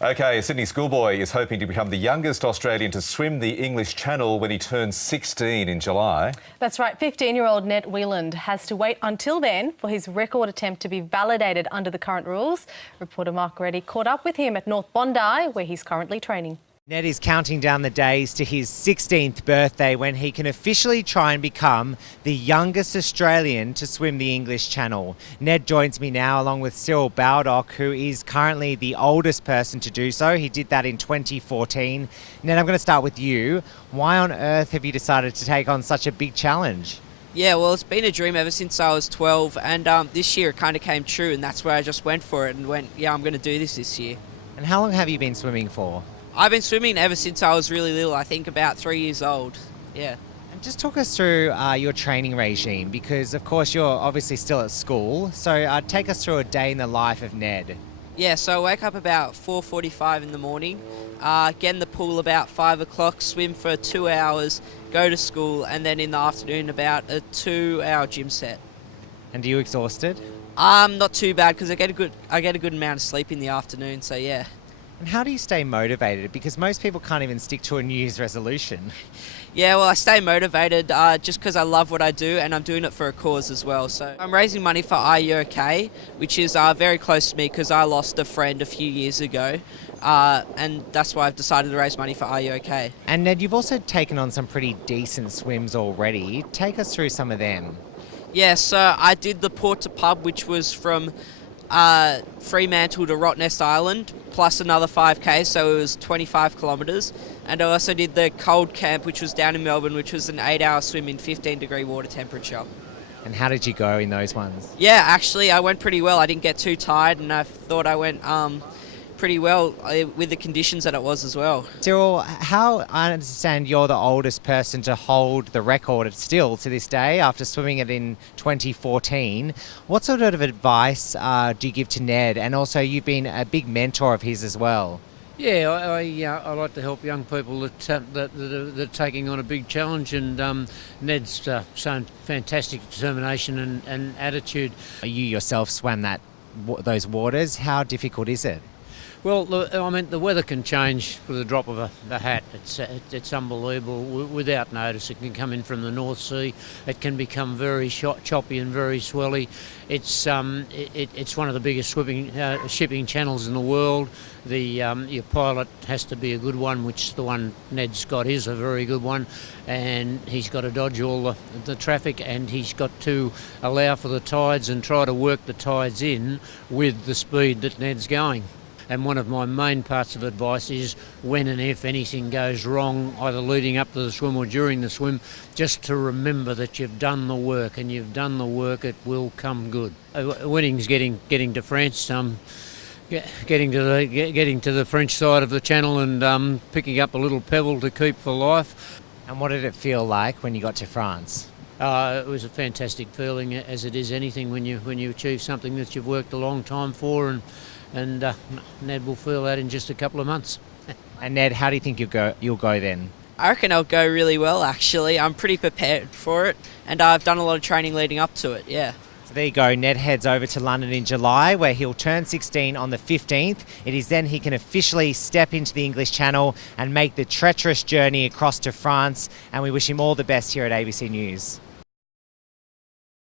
OK, a Sydney schoolboy is hoping to become the youngest Australian to swim the English Channel when he turns 16 in July. That's right, 15-year-old Ned Wieland has to wait until then for his record attempt to be validated under the current rules. Reporter Mark Reddie caught up with him at North Bondi, where he's currently training. Ned is counting down the days to his 16th birthday when he can officially try and become the youngest Australian to swim the English Channel. Ned joins me now along with Cyril Baldock, who is currently the oldest person to do so. He did that in 2014. Ned, I'm going to start with you. Why on earth have you decided to take on such a big challenge? Yeah, well, it's been a dream ever since I was 12, and this year it kind of came true, and that's where I just went for it and went, yeah, I'm going to do this year. And how long have you been swimming for? I've been swimming ever since I was really little, I think about 3 years old, yeah. And just talk us through your training regime, because of course you're obviously still at school, so take us through a day in the life of Ned. Yeah, so I wake up about 4:45 in the morning, get in the pool about 5 o'clock, swim for 2 hours, go to school, and then in the afternoon about a 2-hour gym set. And are you exhausted? Not too bad, because I get a good amount of sleep in the afternoon, so yeah. And how do you stay motivated? Because most people can't even stick to a New Year's resolution. Yeah, well, I stay motivated just because I love what I do, and I'm doing it for a cause as well. So I'm raising money for Are You OK, which is very close to me because I lost a friend a few years ago, and that's why I've decided to raise money for Are You OK. And Ned, you've also taken on some pretty decent swims already. Take us through some of them. Yeah, so I did the Port to Pub, which was from Fremantle to Rottnest Island, plus another 5k, so it was 25 kilometres. And I also did the Cold Camp, which was down in Melbourne, which was an 8-hour swim in 15-degree water temperature. And how did you go in those ones? Yeah, actually I went pretty well. I didn't get too tired, and I thought I went pretty well with the conditions that it was as well. Cyril, how I understand you're the oldest person to hold the record still to this day after swimming it in 2014. What sort of advice do you give to Ned? And also you've been a big mentor of his as well. Yeah, I like to help young people that are taking on a big challenge, and Ned's shown fantastic determination and attitude. You yourself swam those waters. How difficult is it? Well, I mean, the weather can change with the drop of a hat. It's unbelievable. Without notice, it can come in from the North Sea. It can become very choppy and very swelly. It's one of the biggest shipping channels in the world. Your pilot has to be a good one, which the one Ned's got is a very good one, and he's got to dodge all the traffic, and he's got to allow for the tides and try to work the tides in with the speed that Ned's going. And one of my main parts of advice is when and if anything goes wrong, either leading up to the swim or during the swim, just to remember that you've done the work, and you've done the work, it will come good. Winning's getting to France, getting to the French side of the channel and picking up a little pebble to keep for life. And what did it feel like when you got to France? It was a fantastic feeling, as it is anything when you achieve something that you've worked a long time for, and Ned will feel that in just a couple of months. And Ned, how do you think you'll go then? I reckon I'll go really well, actually. I'm pretty prepared for it, and I've done a lot of training leading up to it, yeah. So there you go. Ned heads over to London in July, where he'll turn 16 on the 15th. It is then he can officially step into the English Channel and make the treacherous journey across to France. And we wish him all the best here at ABC News.